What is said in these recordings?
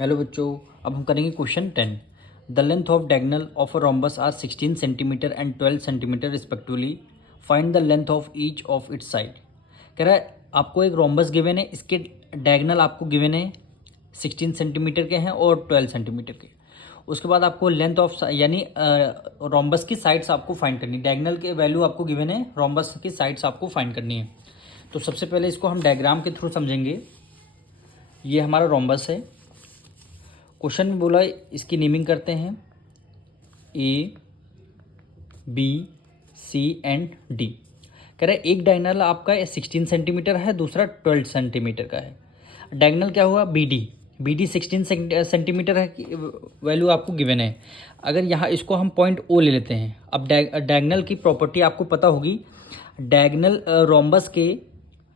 Hello बच्चों, अब हम करेंगे question 10। The length of diagonal of a rhombus are 16 centimetre and 12 centimetre respectively. Find the length of each of its side. कह रहा है आपको एक रोम्बस गिवन है, इसके डायगोनल आपको गिवन है 16 सेंटीमीटर के हैं और 12 सेंटीमीटर के। उसके बाद आपको लेंथ ऑफ यानी रोम्बस की साइड्स आपको फाइंड करनी है। डायगोनल के वैल्यू आपको गिवन है, रोम्बस की साइड्स आपको फाइंड करनी है। तो सबसे पहले इसको हम डायग्राम के थ्रू समझेंगे। ये हमारा रोम्बस है। क्वेश्चन में बोला इसकी नेमिंग करते हैं ए, बी, सी एंड डी। कह रहा है एक डायगोनल आपका 16 सेंटीमीटर है, दूसरा 12 सेंटीमीटर का है। डायगोनल क्या हुआ? बी डी 16 सेंटीमीटर है, वैल्यू आपको गिवन है। अगर यहाँ इसको हम पॉइंट ओ ले लेते हैं। अब डायगोनल की प्रॉपर्टी आपको पता होगी। डायगोनल रोम्बस के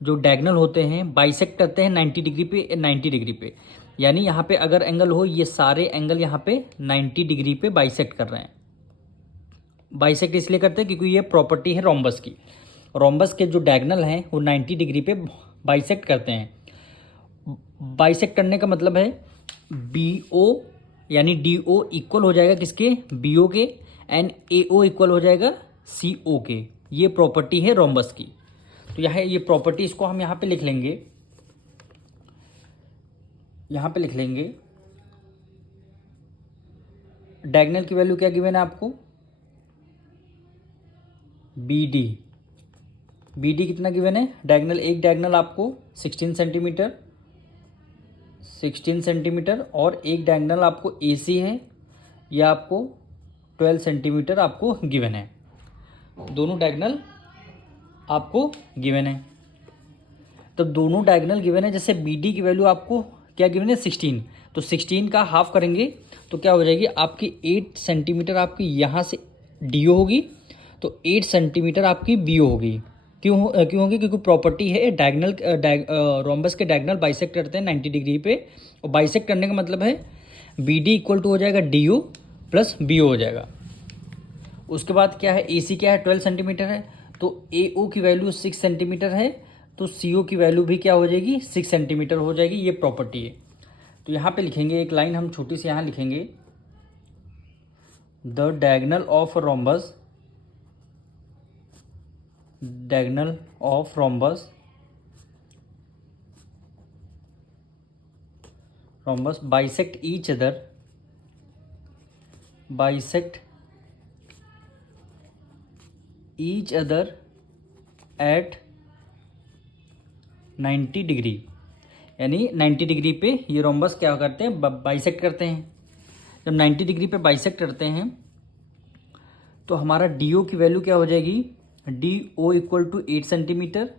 जो डायगोनल होते हैं बाइसेक्ट करते हैं 90 डिग्री पे, 90 डिग्री पे। यानी यहाँ पे अगर एंगल हो, ये सारे एंगल यहाँ पे 90 डिग्री पे बाइसेक्ट कर रहे हैं। बाइसेक्ट इसलिए करते हैं क्योंकि ये प्रॉपर्टी है रोम्बस की। रोम्बस के जो डायगोनल हैं वो 90 डिग्री पे बाइसेक्ट करते हैं। बाइसेक्ट करने का मतलब है बी ओ यानी डी ओ इक्वल हो जाएगा किसके? बी ओ के, एंड ए ओ इक्वल हो जाएगा सी ओ के। ये प्रॉपर्टी है रोम्बस की। तो यह ये प्रॉपर्टी, इसको हम यहाँ पे लिख लेंगे। यहाँ पे लिख लेंगे डायगोनल की वैल्यू क्या गिवन है आपको? बी डी कितना गिवन है? डायगोनल, एक डायगोनल आपको 16 सेंटीमीटर और एक डायगोनल आपको ए सी है, यह आपको 12 सेंटीमीटर आपको गिवन है। दोनों डायगोनल आपको गिवन है। तो दोनों डायगोनल गिवन है। जैसे बी डी की वैल्यू आपको क्या गिवन है? 16। तो 16 का हाफ करेंगे तो क्या हो जाएगी आपकी? 8 सेंटीमीटर आपकी यहाँ से डी ओ होगी, तो 8 सेंटीमीटर आपकी बी ओ होगी। क्यों होगी? क्योंकि प्रॉपर्टी है डायगोनल, रोम्बस के डायगोनल बाइसेक्ट करते हैं 90 डिग्री पे। और बाइसेक्ट करने का मतलब है बी डी इक्वल टू हो जाएगा D O plus B O हो जाएगा। उसके बाद क्या है? ए सी क्या है? 12 सेंटीमीटर है। तो ए ओ की वैल्यू 6 सेंटीमीटर है, तो सी ओ की वैल्यू भी क्या हो जाएगी? 6 सेंटीमीटर हो जाएगी। ये प्रॉपर्टी है। तो यहाँ पे लिखेंगे एक लाइन हम छोटी सी, यहाँ लिखेंगे the diagonal of rhombus, diagonal of rhombus bisect each other, at 90 degree. यानी 90 डिग्री पे ये रोम्बस क्या करते हैं? बाइसेक्ट करते हैं। जब 90 डिग्री पे बाइसेक्ट करते हैं तो हमारा डी ओ की वैल्यू क्या हो जाएगी? D O equal to 8 centimetre,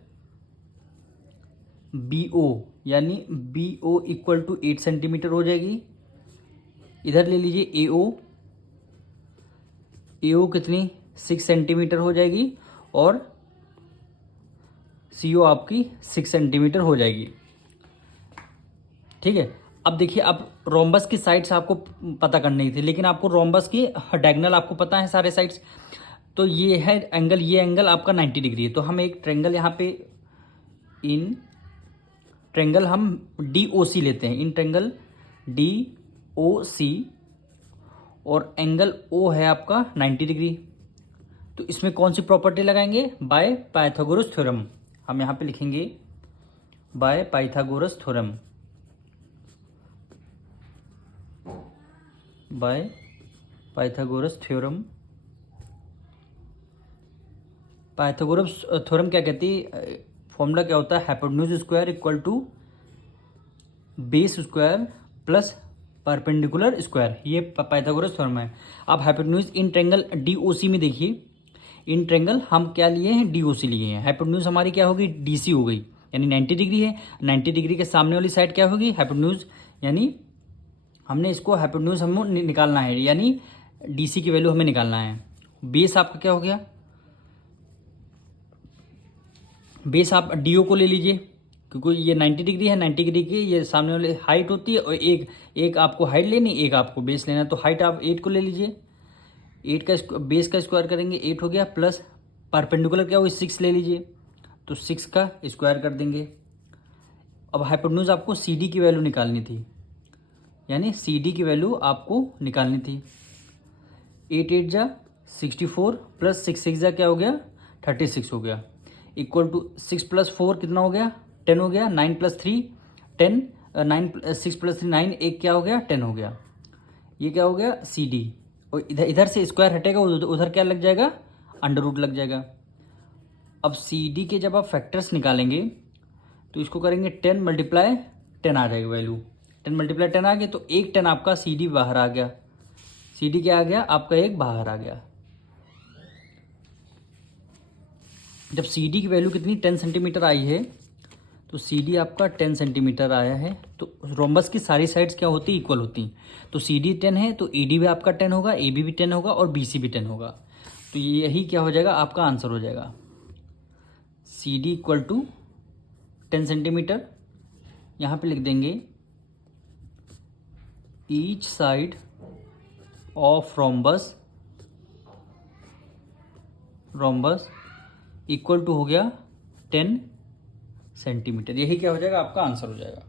B O यानी B O equal to 8 centimetre हो जाएगी। इधर ले लीजिए ए ओ कितनी? 6 सेंटीमीटर हो जाएगी, और सी ओ आपकी 6 सेंटीमीटर हो जाएगी। ठीक है। अब देखिए, अब रोम्बस की साइड्स आपको पता करनी थी, लेकिन आपको रोम्बस की डायगोनल आपको पता है सारे साइड्स। तो ये है एंगल, ये एंगल आपका 90 डिग्री है। तो हम एक ट्रेंगल यहाँ पे, इन ट्रेंगल हम डी ओ सी लेते हैं। इन ट्रेंगल डी ओ सी, और एंगल ओ है आपका 90 डिग्री। तो इसमें कौन सी प्रॉपर्टी लगाएंगे? By Pythagoras theorem. हम यहाँ पे लिखेंगे by Pythagoras theorem, by Pythagoras theorem. Pythagoras theorem क्या कहती है? फॉर्मूला क्या होता है? Hypotenuse square equal to base square plus perpendicular square. ये पाइथागोरस थ्योरम है। अब hypotenuse in triangle D O C में देखिए, इन ट्रेंगल हम क्या लिए हैं? डी ओ सी लिए हैं। हाइपोटेन्यूज हमारी क्या होगी? डी सी हो गई, यानी 90 डिग्री है। 90 डिग्री के सामने वाली साइड क्या होगी? हाइपोटेन्यूज। यानी हमने इसको हाइपोटेन्यूज हमें निकालना है, यानी डी सी की वैल्यू हमें निकालना है। बेस आपका क्या हो गया? बेस आप डी ओ को ले लीजिए, क्योंकि ये 90 डिग्री है। 90 डिग्री की ये सामने वाली हाइट होती है, और एक आपको हाइट लेनी, एक आपको बेस लेना। तो हाइट आप 8 को ले लीजिए। 8 का बेस का स्क्वायर करेंगे, 8 हो गया, प्लस परपेंडिकुलर क्या हो? 6 ले लीजिए, तो 6 का स्क्वायर कर देंगे। अब हाइपोटेन्यूज आपको सी डी की वैल्यू निकालनी थी, यानी सी डी की वैल्यू आपको निकालनी थी। 8 8 जा 64 प्लस 6 6 जा क्या हो गया 36 हो गया, इक्वल टू 6 प्लस 4 कितना हो गया 10 हो गया, 9 प्लस 3 10, 9 6 प्लस 3 9, एक क्या हो गया 10 हो गया। ये क्या हो गया सी डी, और इधर इधर से स्क्वायर हटेगा, उधर क्या लग जाएगा अंडर रूट लग जाएगा। अब सी डी के जब आप फैक्टर्स निकालेंगे तो इसको करेंगे 10 मल्टीप्लाई 10 आ जाएगा वैल्यू, 10 मल्टीप्लाई 10 आ गया, तो एक 10 आपका सी डी बाहर आ गया। सी डी क्या आ गया आपका एक बाहर आ गया। जब सी डी की वैल्यू कितनी 10 सेंटीमीटर आई है, तो सी डी आपका 10 सेंटीमीटर आया है, तो रोम्बस की सारी साइड्स क्या होती इक्वल होती। तो सी डी 10 है तो ई डी भी आपका 10 होगा, ए बी भी 10 होगा और बी सी भी 10 होगा। तो यही क्या हो जाएगा आपका आंसर हो जाएगा, C D equal to 10 centimetre. यहाँ पे लिख देंगे each side of rhombus equal to हो गया 10 सेंटीमीटर। यही क्या हो जाएगा आपका आंसर हो जाएगा।